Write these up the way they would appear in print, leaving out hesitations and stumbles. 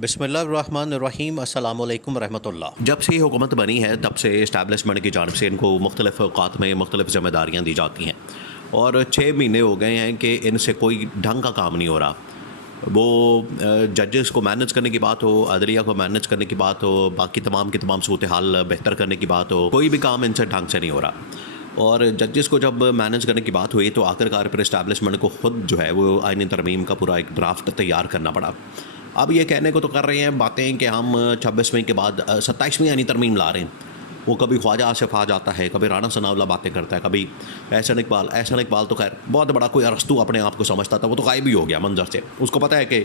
बिस्मिल्लाहिर्रहमानिर्रहीम अस्सलामु अलैकुम रहमतुल्लाह। जब से ये हुकूमत बनी है तब से इस्टेब्लिशमेंट की जानिब से इनको मुख्तलिफ़ औक़ात में मुख्तलिफ़ ज़िम्मेदारियाँ दी जाती हैं और 6 महीने हो गए हैं कि इनसे कोई ढंग का काम नहीं हो रहा। वो जजेस को मैनेज करने की बात हो, अदलिया को मैनेज करने की बात हो, बाकी तमाम की तमाम सूरत हाल बेहतर करने की बात हो, कोई भी काम इनसे ढंग से नहीं हो रहा। और जजेस को जब मैनेज करने की बात हुई तो आखिरकार फिर इस्टेब्लिशमेंट को ख़ुद जो है वो आईनी तरमीम का पूरा एक ड्राफ्ट तैयार करना पड़ा। अब ये कहने को तो कर रहे हैं बातें कि हम 26वीं के बाद 27वीं आईनी तरमीम ला रहे हैं। वो कभी ख्वाजा आसिफ आ जाता है, कभी राना सनाउल्लाह बातें करता है, कभी एहसन इकबाल तो खैर बहुत बड़ा कोई अरस्तू अपने आप को समझता था, वो तो गायब ही हो गया मंजर से। उसको पता है कि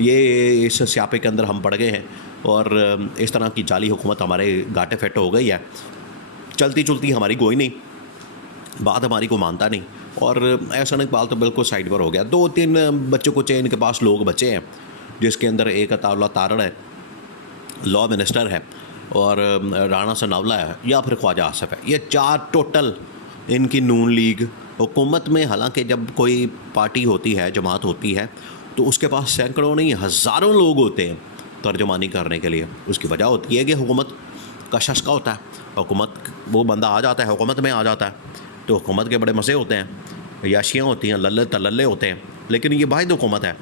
ये इस स्यापे के अंदर हम पड़ गए हैं और इस तरह की जाली हुकूमत हमारे गाटे फेट हो गई है, चलती चलती हमारी कोई नहीं, बात हमारी को मानता नहीं। और एहसन इकबाल तो बिल्कुल साइड पर हो गया। 2-3 बच्चों को इनके पास लोग बचे हैं, जिसके अंदर एक अताउल्लाह तारड़ है, लॉ मिनिस्टर है, और राना सनाउल्लाह है, या फिर ख्वाजा आसिफ है। ये 4 टोटल इनकी नून लीग हुकूमत में। हालांकि जब कोई पार्टी होती है, जमात होती है, तो उसके पास सैकड़ों नहीं हज़ारों लोग होते हैं तर्जुमानी करने के लिए। उसकी वजह होती है कि हुकूमत का शस्का होता है, हुकूमत वो बंदा आ जाता है, हुकूमत में आ जाता है, तो हुकूमत के बड़े मज़े होते हैं, याशियाँ होती हैं, लल्ले तलल्ले होते हैं। लेकिन ये वाहिद हुकूमत है,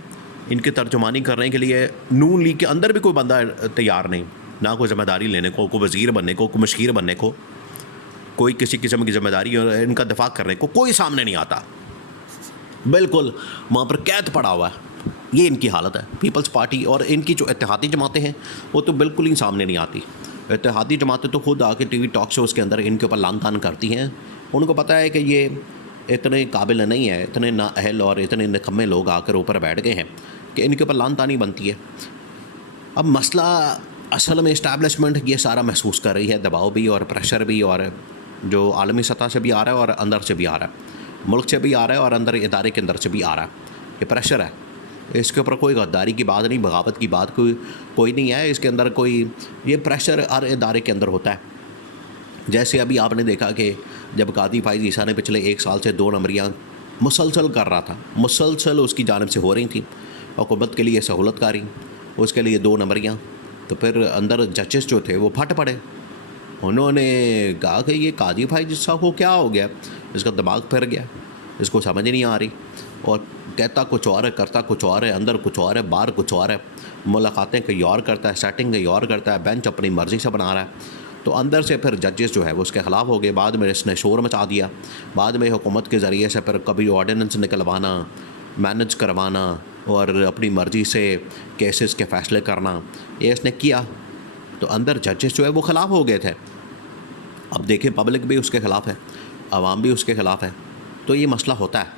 इनकी तर्जुमानी करने के लिए नून लीग के अंदर भी कोई बंदा तैयार नहीं, ना कोई ज़िम्मेदारी लेने को, कोई वज़ीर बनने को, कोई मशीर बनने को, कोई किसी किस्म की ज़िम्मेदारी इनका दिफा करने को कोई सामने नहीं आता। बिल्कुल वहाँ पर कैद पड़ा हुआ है। ये इनकी हालत है। पीपल्स पार्टी और इनकी जो इत्तेहादी जमातें हैं वो तो बिल्कुल ही सामने नहीं आती। इत्तेहादी जमातें तो खुद आके टीवी टॉक शोज़ के अंदर इनके ऊपर लान तान करती हैं। उनको पता है कि ये इतने काबिल नहीं है, इतने नाअहल और इतने निकम्मे लोग आकर ऊपर बैठ गए हैं कि इनके ऊपर लान तानी बनती है। अब मसला असल में इस्टेब्लिशमेंट ये सारा महसूस कर रही है, दबाव भी और प्रेशर भी, और जो आलमी सतह से भी आ रहा है और अंदर से भी आ रहा है, मुल्क से भी आ रहा है और अंदर इदारे के अंदर से भी आ रहा है। ये प्रेशर है, इसके ऊपर कोई गद्दारी की बात नहीं, बगावत की बात कोई नहीं है। इसके अंदर कोई ये प्रेशर हर इदारे के अंदर होता है। जैसे अभी आपने देखा कि जब कादी फाइज़ ईसा ने पिछले 1 साल से 2 नंबरियाँ मुसलसल कर रहा था, मुसलसल उसकी जानिब से हो रही थी, हुकूमत के लिए सहूलतकारी, उसके लिए 2 नंबरियाँ, तो फिर अंदर जजेस जो थे वो फट पड़े। उन्होंने कहा कि ये कादी फाइज़ ईसा को क्या हो गया, इसका दिमाग फिर गया, इसको समझ नहीं आ रही, और कहता कुछ और है, करता कुछ और है, अंदर कुछ और है, बाहर कुछ और है, मुलाकातें कहीं और करता है, सेटिंग कहीं और करता है, बेंच अपनी मर्ज़ी से बना रहा है। तो अंदर से फिर जजेस जो है वो उसके ख़िलाफ़ हो गए। बाद में इसने शोर मचा दिया, बाद में हुकूमत के ज़रिए से फिर कभी ऑर्डिनेंस निकलवाना, मैनेज करवाना और अपनी मर्ज़ी से केसेस के फ़ैसले करना, ये इसने किया। तो अंदर जजेस जो है वो ख़िलाफ़ हो गए थे। अब देखें, पब्लिक भी उसके ख़िलाफ़ है, आवाम भी उसके ख़िलाफ़ है। तो ये मसला होता है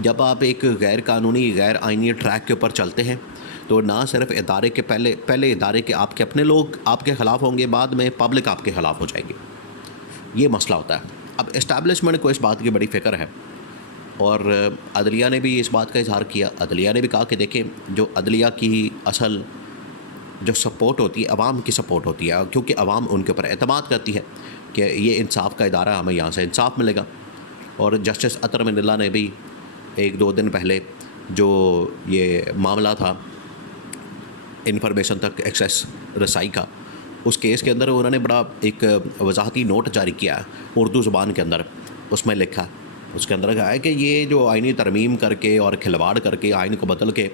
जब आप एक गैर कानूनी, गैर आइनी ट्रैक के ऊपर चलते हैं, तो ना सिर्फ इदारे के पहले इदारे के आपके अपने लोग आपके ख़िलाफ़ होंगे, बाद में पब्लिक आपके ख़िलाफ़ हो जाएगी। ये मसला होता है। अब इस्टेब्लिशमेंट को इस बात की बड़ी फ़िक्र है और अदलिया ने भी इस बात का इज़हार किया। अदलिया ने भी कहा कि देखें, जो अदलिया की असल जो सपोर्ट होती है, अवाम की सपोर्ट होती है, क्योंकि अवाम उनके ऊपर एतमाद करती है कि ये इंसाफ का इदारा, हमें यहाँ से इंसाफ मिलेगा। और जस्टिस अतर मिनल्ला ने भी 1-2 दिन पहले जो ये मामला था इंफॉर्मेशन तक एक्सेस रसाई का, उस केस के अंदर उन्होंने बड़ा एक वजाहती नोट जारी किया है उर्दू ज़ुबान के अंदर। उसमें लिखा, उसके अंदर कहा है कि ये जो आइनी तरमीम करके और खिलवाड़ करके, आइन को बदल के,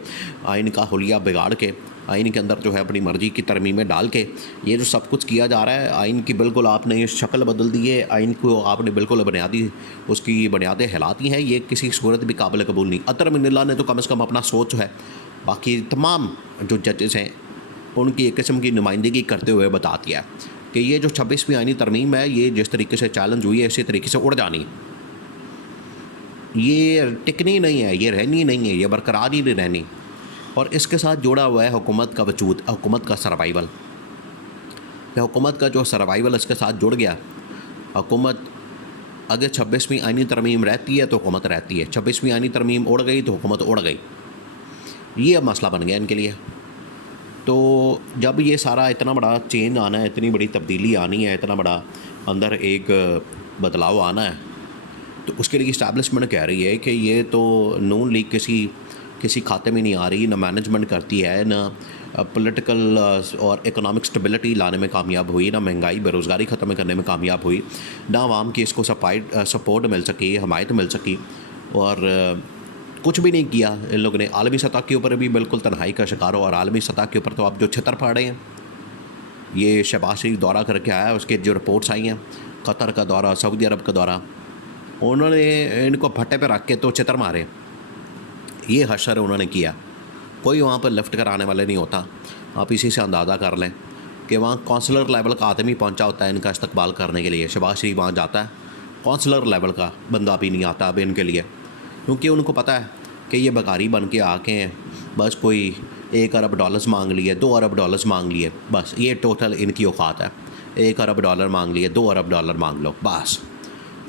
आइन का हुलिया बिगाड़ के, आइन के अंदर जो है अपनी मर्ज़ी की तरमीमें डाल के ये जो सब कुछ किया जा रहा है, आइन की बिल्कुल आपने शक्ल बदल दी है, आइन को आपने बिल्कुल उसकी बुनियादें हिलाती हैं, ये किसी सूरत भी काबिल कबूल नहीं। अतर मिनल्ला ने तो कम से कम अपना सोच है, बाकी तमाम जो जजेस हैं उनकी एक किस्म की नुमाइंदगी करते हुए बता दिया कि ये जो 26वीं आइनी तरमीम है, ये जिस तरीके से चैलेंज हुई है, इसी तरीके से उड़ जानी, ये टिकनी नहीं है, ये रहनी नहीं है, ये बरकरार ही नहीं रहनी। और इसके साथ जुड़ा हुआ है हुकूमत का वजूद, हुकूमत का सर्वाइवल। हुकूमत का जो सर्वाइवल इसके साथ जुड़ गया, हुकूमत अगर 26वीं आइनी तरमीम रहती है तो हुकूमत रहती है, 26वीं आइनी तरमीम उड़ गई तो हुकूमत उड़ गई। ये अब मसला बन गया इनके लिए। तो जब ये सारा इतना बड़ा चेंज आना है, इतनी बड़ी तब्दीली आनी है, इतना बड़ा अंदर एक बदलाव आना है, तो उसके लिए इस्टेब्लिशमेंट कह रही है कि ये तो नून लीग किसी खाते में नहीं आ रही, ना मैनेजमेंट करती है, ना पॉलिटिकल और इकोनॉमिक स्टेबिलिटी लाने में कामयाब हुई, ना महंगाई बेरोज़गारी ख़त्म करने में कामयाब हुई, ना आवाम की इसको सपोर्ट मिल सकी, हमायत मिल सकी, और कुछ भी नहीं किया इन लोगों ने। आलमी सतह के ऊपर भी बिल्कुल तन्हाई का शिकार हो, और आलमी सतह के ऊपर तो आप जो छितर फाड़े हैं, ये शहबाज शरीफ दौरा करके आया, उसके जो रिपोर्ट्स आई हैं, कतर का दौरा, सऊदी अरब का दौरा, उन्होंने इनको भट्टे पे रख के तो चितर मारे। ये हशर उन्होंने किया। कोई वहाँ पर लिफ्ट कराने वाले नहीं होता। आप इसी से अंदाज़ा कर लें कि वहाँ काउंसलर लेवल का आदमी पहुँचा होता है इनका इस्तकबाल करने के लिए। शहबाज शरीफ वहाँ जाता है, काउंसलर लेवल का बंदा भी नहीं आता अब इनके लिए, क्योंकि उनको पता है कि ये बेकारी बन के आके हैं, बस कोई $1 अरब मांग लिए, $2 अरब मांग लिए, बस ये टोटल इनकी औकात है। $1 अरब मांग लिए, $2 अरब मांग लो, बस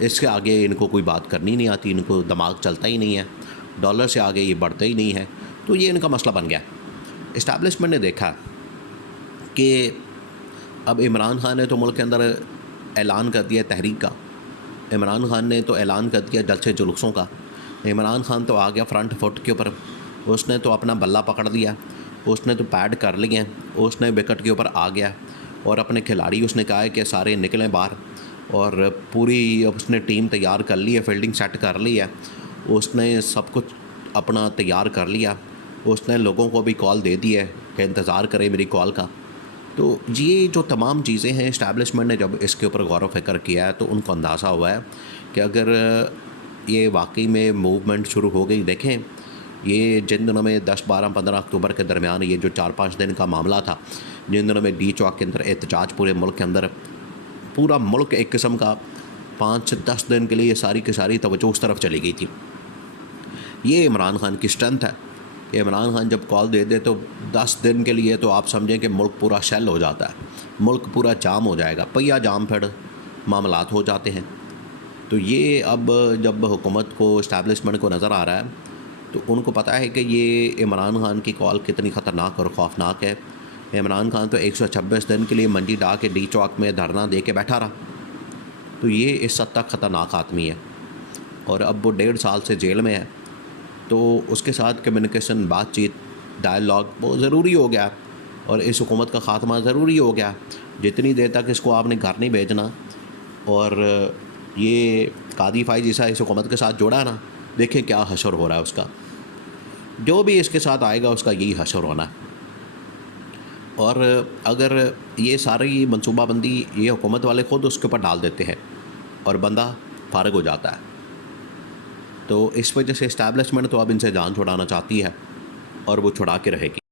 इसके आगे इनको कोई बात करनी नहीं आती, इनको दिमाग चलता ही नहीं है, डॉलर से आगे ये बढ़ते ही नहीं है। तो ये इनका मसला बन गया। इस्टेब्लिशमेंट ने देखा कि अब इमरान खान ने तो मुल्क के अंदर ऐलान कर दिया तहरीक का, इमरान खान ने तो ऐलान कर दिया जलसे जुलूसों का, इमरान खान तो आ गया फ्रंट फुट के ऊपर, उसने तो अपना बल्ला पकड़ लिया, उसने तो पैड कर लिए, उसने विकेट के ऊपर आ गया, और अपने खिलाड़ी उसने कहा है कि सारे निकलें बाहर, और पूरी उसने टीम तैयार कर ली है, फील्डिंग सेट कर ली है, उसने सब कुछ अपना तैयार कर लिया, उसने लोगों को भी कॉल दे दी है कि इंतज़ार करें मेरी कॉल का। तो ये जो तमाम चीज़ें हैं, इस्टेब्लिशमेंट ने जब इसके ऊपर गौर व फिक्र किया है तो उनको अंदाज़ा हुआ है कि अगर ये वाकई में मूवमेंट शुरू हो गई। देखें, ये जिन दिनों में 10, 12, 15 अक्टूबर के दरमियान ये जो 4-5 दिन का मामला था, जिन दिनों में डी चौक के अंदर एहतजाज पूरे मुल्क के अंदर, पूरा मुल्क एक किस्म का 5 से 10 दिन के लिए सारी की सारी तवज्जो उस तरफ चली गई थी। ये इमरान खान की स्ट्रेंथ है कि इमरान खान जब कॉल दे दे तो 10 दिन के लिए तो आप समझें कि मुल्क पूरा शेल हो जाता है, मुल्क पूरा जाम हो जाएगा, पहिया जाम फिर मामलात हो जाते हैं। तो ये अब जब हुकूमत को, इस्टेब्लिशमेंट को नज़र आ रहा है तो उनको पता है कि ये इमरान खान की कॉल कितनी ख़तरनाक और ख़ौफनाक है। इमरान खान तो 126 दिन के लिए मंडी डा के डी चौक में धरना दे के बैठा रहा, तो ये इस हद तक ख़तरनाक आदमी है। और अब वो 1.5 साल से जेल में है, तो उसके साथ कम्युनिकेशन, बातचीत, डायलॉग बहुत ज़रूरी हो गया, और इस हुकूमत का ख़ात्मा ज़रूरी हो गया। जितनी देर तक इसको आपने घर नहीं भेजना, और ये कादी फाई जैसा इस हुकूमत के साथ जुड़ा ना, देखें क्या हशर हो रहा है उसका। जो भी इसके साथ आएगा उसका यही हशर होना है। और अगर ये सारी मनसूबाबंदी ये हुकूमत वाले ख़ुद उसके ऊपर डाल देते हैं और बंदा फारिग हो जाता है, तो इस वजह से इस्टेब्लिशमेंट तो अब इनसे जान छुड़ाना चाहती है, और वो छुड़ा के रहेगी।